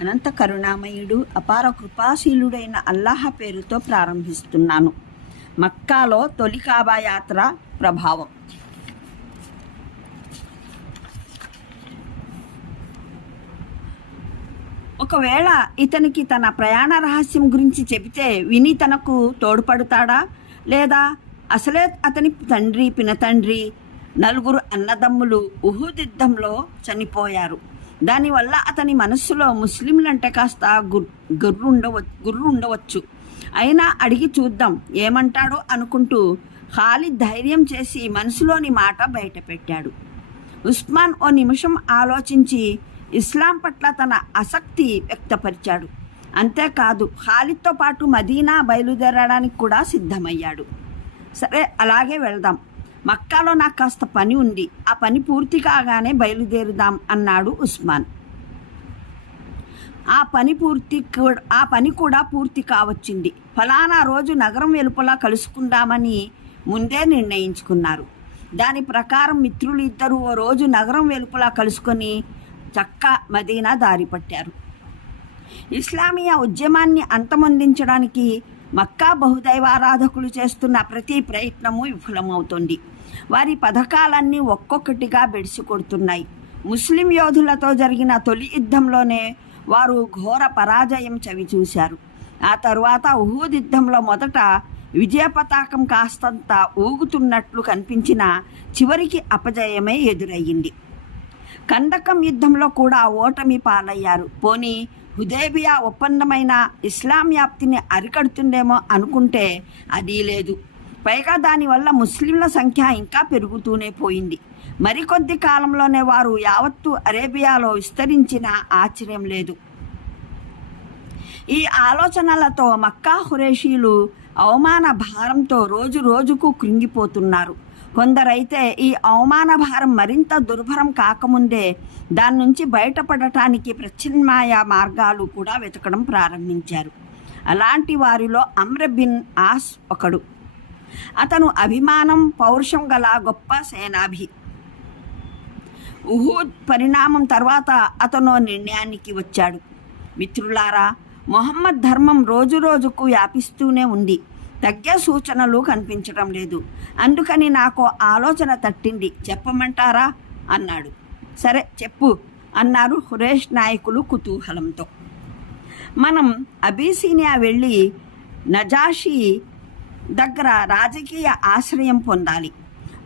అనంత కరుణామయుడు అపార కృపాశీలుడైన అల్లాహ పేరుతో ప్రారంభిస్తున్నాను. మక్కాలో తొలి కాబా యాత్ర ప్రభావం. ఒకవేళ ఇతనికి తన ప్రయాణ రహస్యం గురించి చెబితే విని తనకు తోడ్పడతాడా? లేదా అసలే అతని తండ్రి పినతండ్రి నలుగురు అన్నదమ్ములు ఉహుదిద్దంలో చనిపోయారు. దానివల్ల అతని మనస్సులో ముస్లింలంటే కాస్త గుర్ గుర్రు గుర్రుండవచ్చు. అయినా అడిగి చూద్దాం ఏమంటాడో అనుకుంటూ ఖాలిద్ ధైర్యం చేసి మనసులోని మాట బయటపెట్టాడు. ఉస్మాన్ ఓ నిమిషం ఆలోచించి ఇస్లాం పట్ల తన ఆసక్తి వ్యక్తపరిచాడు. అంతేకాదు ఖాలిద్తో పాటు మదీనా బయలుదేరడానికి కూడా సిద్ధమయ్యాడు. సరే అలాగే వెళ్దాం. మక్కాలో నాకు కాస్త పని ఉంది. ఆ పని పూర్తి కాగానే బయలుదేరుదాం అన్నాడు ఉస్మాన్. ఆ పని పూర్తి కూడా ఆ పని కూడా పూర్తి కావచ్చింది. ఫలానా రోజు నగరం వెలుపల కలుసుకుందామని ముందే నిర్ణయించుకున్నారు. దాని ప్రకారం మిత్రులు ఇద్దరు ఓ రోజు నగరం వెలుపల కలుసుకొని చక్క మదీనా దారి పట్టారు. ఇస్లామియా ఉద్యమాన్ని అంతమొందించడానికి మక్కా బహుదైవారాధకులు చేస్తున్న ప్రతి ప్రయత్నము విఫలమవుతుంది. వారి పథకాలన్నీ ఒక్కొక్కటిగా బెడిసి కొడుతున్నాయి ముస్లిం యోధులతో జరిగిన తొలి యుద్ధంలోనే వారు ఘోర పరాజయం చవిచూశారు. ఆ తరువాత ఉహూద్ యుద్ధంలో మొదట విజయ పతాకం కాస్తంత ఊగుతున్నట్లు కనిపించిన చివరికి అపజయమే ఎదురయ్యింది. కందకం యుద్ధంలో కూడా ఓటమి పాలయ్యారు. పోనీ హుదేబియా ఒప్పందమైన ఇస్లాం వ్యాప్తిని అరికడుతుందేమో అనుకుంటే అది లేదు. పైగా దానివల్ల ముస్లింల సంఖ్య ఇంకా పెరుగుతూనే పోయింది. మరికొద్ది కాలంలోనే వారు యావత్తు అరేబియాలో విస్తరించిన ఆశ్చర్యం లేదు. ఈ ఆలోచనలతో మక్కా హురేషీలు అవమాన భారంతో రోజు రోజుకు కృంగిపోతున్నారు. కొందరైతే ఈ అవమాన భారం మరింత దుర్భరం కాకముందే దాని నుంచి బయటపడటానికి ప్రత్యామ్నాయ మార్గాలు కూడా వెతకడం ప్రారంభించారు. అలాంటి వారిలో అమ్రబిన్ ఆస్ ఒకడు. అతను అభిమానం పౌరుషం గల గొప్ప సేనాభి. ఉహూద్ పరిణామం తర్వాత అతను నిర్ణయానికి వచ్చాడు. మిత్రులారా మొహమ్మద్ ధర్మం రోజు రోజుకు వ్యాపిస్తూనే ఉంది. తగ్గే సూచనలు కనిపించడం లేదు. అందుకని నాకు ఆలోచన తట్టింది. చెప్పమంటారా? అన్నాడు. సరే చెప్పు అన్నారు హురేష్ నాయకులు కుతూహలంతో. మనం అబీసీనియా వెళ్ళి నజాషీ దగ్గర రాజకీయ ఆశ్రయం పొందాలి.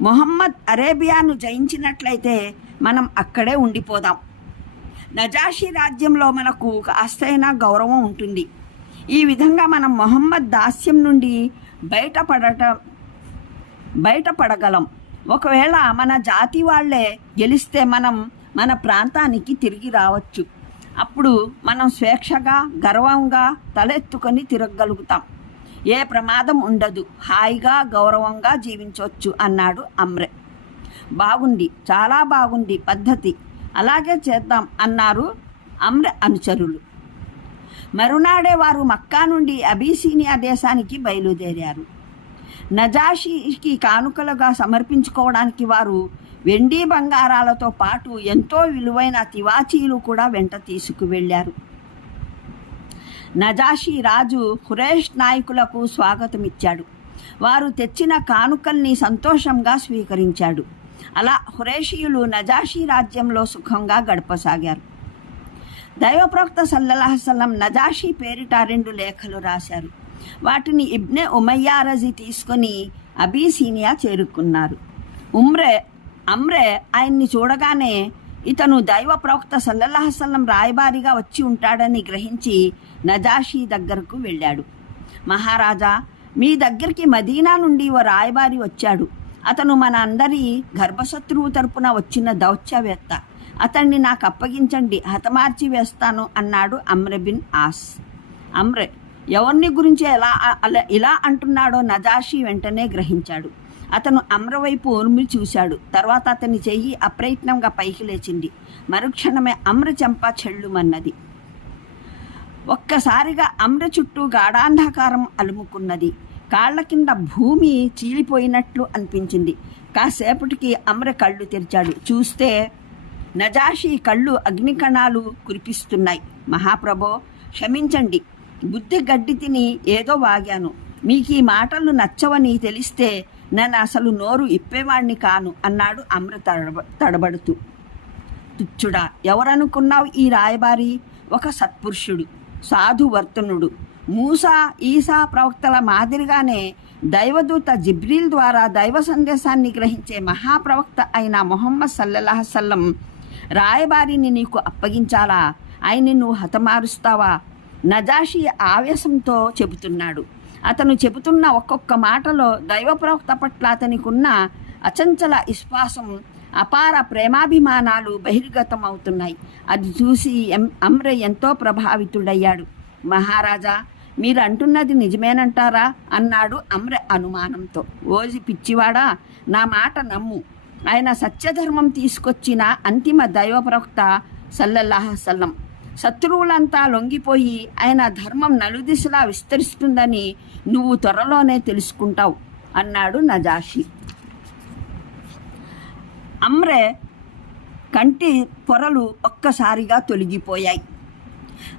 మొహమ్మద్ అరేబియాను జయించినట్లయితే మనం అక్కడే ఉండిపోదాం. నజాషీ రాజ్యంలో మనకు కాస్తైనా గౌరవం ఉంటుంది. ఈ విధంగా మనం మొహమ్మద్ దాస్యం నుండి బయటపడట బయటపడగలం. ఒకవేళ మన జాతి వాళ్ళే గెలిస్తే మనం మన ప్రాంతానికి తిరిగి రావచ్చు. అప్పుడు మనం స్వేచ్ఛగా గర్వంగా తలెత్తుకొని తిరగగలుగుతాం ఏ ప్రమాదం ఉండదు. హాయిగా గౌరవంగా జీవించవచ్చు అన్నాడు అమ్రే. బాగుంది. చాలా బాగుంది పద్ధతి. అలాగే చేద్దాం అన్నారు అమ్ర అనుచరులు. మరునాడే వారు మక్కా నుండి అబీసీనియా దేశానికి బయలుదేరారు. నజాషీకి కానుకలుగా సమర్పించుకోవడానికి వారు వెండి బంగారాలతో పాటు ఎంతో విలువైన తివాచీలు కూడా వెంట తీసుకువెళ్ళారు. నజాషీ రాజు ఖురేష్ నాయకులకు స్వాగతమిచ్చాడు. వారు తెచ్చిన కానుకల్ని సంతోషంగా స్వీకరించాడు. అలా హురేషీయులు నజాషీ రాజ్యంలో సుఖంగా గడపసాగారు. దైవప్రవక్త సల్లల్లాహసల్లం నజాషీ పేరిట రెండు లేఖలు రాశారు. వాటిని ఇబ్నె ఉమయ్యారజీ తీసుకొని అబీసీనియా చేరుకున్నారు. ఉమ్రే అమ్రే ఆయన్ని చూడగానే ఇతను దైవ ప్రవక్త సల్లల్లాహసల్లం రాయబారిగా వచ్చి ఉంటాడని గ్రహించి నజాషీ దగ్గరకు వెళ్ళాడు. మహారాజా మీ దగ్గరికి మదీనా నుండి ఓ రాయబారి వచ్చాడు. అతను మన అందరి గర్భశత్రువు తరపున వచ్చిన దౌత్యవేత్త. అతన్ని నాకు అప్పగించండి హతమార్చి వేస్తాను అన్నాడు అమ్రబిన్ ఆస్. అమ్రె ఎవరిని గురించి ఎలా అలా ఇలా అంటున్నాడో నజాషి వెంటనే గ్రహించాడు. అతను అమ్ర వైపు ఉర్మి చూశాడు. తర్వాత అతని చెయ్యి అప్రయత్నంగా పైకి లేచింది. మరుక్షణమే అమ్ర చెంప చెల్లుమన్నది ఒక్కసారిగా అమ్ర చుట్టూ గాఢాంధకారం అలుముకున్నది. కాళ్ళ కింద భూమి చీలిపోయినట్లు అనిపించింది. కాసేపటికి అమ్ర కళ్ళు తెరిచాడు. చూస్తే నజాషీ కళ్ళు అగ్నికణాలు కురిపిస్తున్నాయి. మహాప్రభో క్షమించండి. బుద్ధి గడ్డి తిని ఏదో వాగాను. మీకు ఈ మాటలు నచ్చవని తెలిస్తే నేను అసలు నోరు ఇప్పేవాణ్ణి కాను అన్నాడు అమృత తడబ తడబడుతూ. తుచ్చుడా ఎవరనుకున్నావు ఈ రాయబారి? ఒక సత్పురుషుడు సాధువర్తనుడు. మూసా ఈసా ప్రవక్తల మాదిరిగానే దైవదూత జిబ్రీల్ ద్వారా దైవ సందేశాన్ని గ్రహించే మహాప్రవక్త అయిన మొహమ్మద్ సల్లల్లాహసల్లం రాయబారిని నీకు అప్పగించాలా? ఆయన్ని నువ్వు హతమారుస్తావా? నజాషి ఆవేశంతో చెబుతున్నాడు. అతను చెబుతున్న ఒక్కొక్క మాటలో దైవ ప్రవక్త పట్ల అతనికి ఉన్న అచంచల విశ్వాసం అపార ప్రేమాభిమానాలు బహిర్గతం అవుతున్నాయి అది చూసి ఎం అమ్ర ఎంతో ప్రభావితుడయ్యాడు. మహారాజా మీరు అంటున్నది నిజమేనంటారా? అన్నాడు అమ్ర అనుమానంతో. ఓజి పిచ్చివాడా నా మాట నమ్ము. ఆయన సత్యధర్మం తీసుకొచ్చిన అంతిమ దైవ ప్రవక్త సల్లల్లాహసల్లం శత్రువులంతా లొంగిపోయి ఆయన ధర్మం నలుదిశలా విస్తరిస్తుందని నువ్వు త్వరలోనే తెలుసుకుంటావు అన్నాడు నజాషి. అమ్రే కంటి పొరలు ఒక్కసారిగా తొలగిపోయాయి.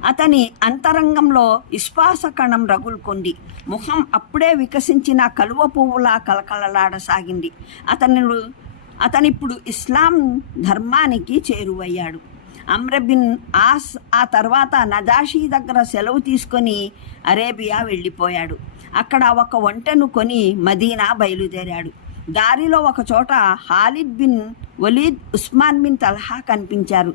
అతని అంతరంగంలో విశ్వాస కణం రగులుకొంది. ముఖం అప్పుడే వికసించిన కలువ పువ్వులా కలకలలాడసాగింది అతను అతనిప్పుడు ఇస్లాం ధర్మానికి చేరువయ్యాడు. అమ్రబిన్ ఆస్ ఆ తర్వాత నజాషీ దగ్గర సెలవు తీసుకొని అరేబియా వెళ్ళిపోయాడు. అక్కడ ఒక వంటను కొని మదీనా బయలుదేరాడు. దారిలో ఒక చోట Khalid bin Walid Usman bin Talha కనిపించారు.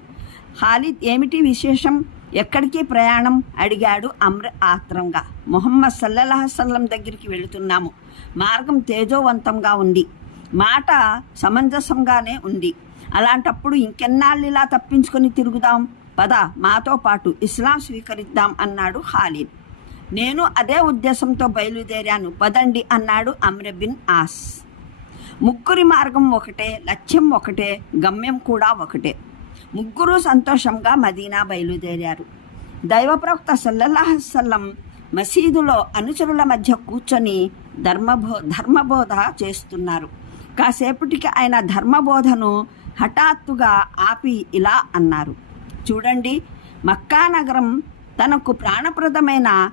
హాలిద్ ఏమిటి విశేషం? ఎక్కడికి ప్రయాణం? అడిగాడు అమ్ర ఆత్రంగా. మొహమ్మద్ సల్లల్లాహసల్లం దగ్గరికి వెళుతున్నాము. మార్గం తేజోవంతంగా ఉంది. మాట సమంజసంగానే ఉంది. అలాంటప్పుడు ఇంకెన్నాళ్ళు ఇలా తప్పించుకొని తిరుగుదాం? పద మాతో పాటు ఇస్లాం స్వీకరిద్దాం అన్నాడు ఖాలిద్. నేను అదే ఉద్దేశంతో బయలుదేరాను. పదండి అన్నాడు అమ్రబిన్ ఆస్. ముగ్గురి మార్గం ఒకటే లక్ష్యం ఒకటే గమ్యం కూడా ఒకటే. ముగ్గురు సంతోషంగా మదీనా బయలుదేరారు. దైవప్రవక్త సల్లల్లాహసల్లం మసీదులో అనుచరుల మధ్య కూర్చొని ధర్మబో ధర్మబోధ చేస్తున్నారు. కాసేపటికి ఆయన ధర్మబోధను హఠాత్తుగా ఆపి ఇలా అన్నారు. చూడండి మక్కా నగరం తనకు ప్రాణప్రదమైన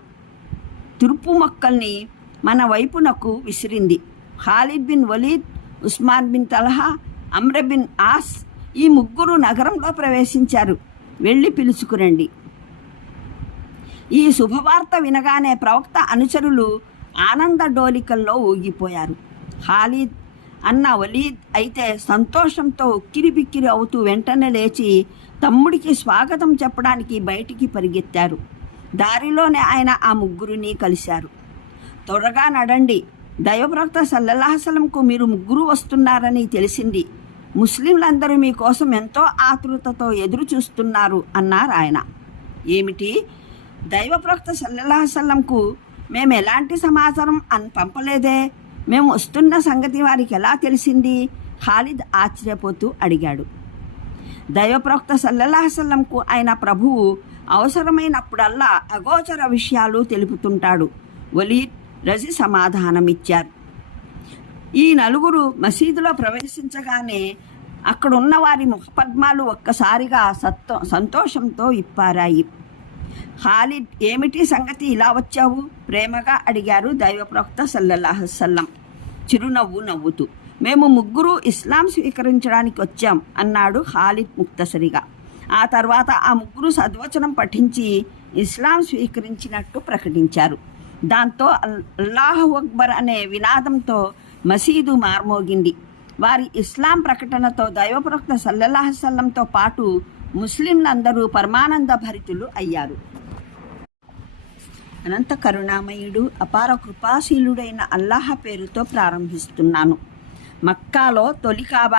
తురుపు మొక్కల్ని మన వైపునకు విసిరింది. Khalid bin Walid Usman bin Talha Amr bin As ఈ ముగ్గురు నగరంలో ప్రవేశించారు. వెళ్ళి పిలుచుకురండి. ఈ శుభవార్త వినగానే ప్రవక్త అనుచరులు ఆనంద డోలికల్లో ఊగిపోయారు. ఖాలిద్ అన్న వలీద్ అయితే సంతోషంతో ఉక్కిరి బిక్కిరి అవుతూ వెంటనే లేచి తమ్ముడికి స్వాగతం చెప్పడానికి బయటికి పరిగెత్తారు. దారిలోనే ఆయన ఆ ముగ్గురిని కలిశారు. త్వరగా నడండి. దైవప్రవక్త సల్లల్లాహసలంకు మీరు ముగ్గురు వస్తున్నారని తెలిసింది. ముస్లింలందరూ మీకోసం ఎంతో ఆతృతతో ఎదురు చూస్తున్నారు అన్నారు ఆయన. ఏమిటి? దైవప్రవక్త సల్లల్లాహసలంకు మేము ఎలాంటి సమాచారం అన్ పంపలేదే? మేము వస్తున్న సంగతి వారికి ఎలా తెలిసింది? ఖాలిద్ ఆశ్చర్యపోతూ అడిగాడు. దైవప్రవక్త సల్లల్లాహసల్లంకు ఆయన ప్రభువు అవసరమైనప్పుడల్లా అగోచర విషయాలు తెలుపుతుంటాడు. వలీద్ రజి సమాధానమిచ్చారు. ఈ నలుగురు మసీదులో ప్రవేశించగానే అక్కడున్న వారి ముఖపద్మాలు ఒక్కసారిగా సత్తో సంతోషంతో ఇప్పారాయి. ఖాలిద్ ఏమిటి సంగతి? ఇలా వచ్చావు? ప్రేమగా అడిగారు దైవప్రవక్త సల్లల్లాహసల్లం చిరునవ్వు నవ్వుతూ మేము ముగ్గురు ఇస్లాం స్వీకరించడానికి వచ్చాం అన్నాడు ఖాలిద్ ముక్తసరిగా. ఆ తర్వాత ఆ ముగ్గురు సద్వచనం పఠించి ఇస్లాం స్వీకరించినట్టు ప్రకటించారు. దాంతో అల్- అల్లాహు అక్బర్ అనే వినాదంతో మసీదు మార్మోగింది. వారి ఇస్లాం ప్రకటనతో దైవప్రవక్త సల్లల్లాహసల్లంతో పాటు ముస్లింలందరూ పరమానంద భరితులు అయ్యారు. అనంత కరుణామయుడు అపార కృపాశీలుడైన అల్లాహ పేరుతో ప్రారంభిస్తున్నాను. మక్కాలో తొలి కాబా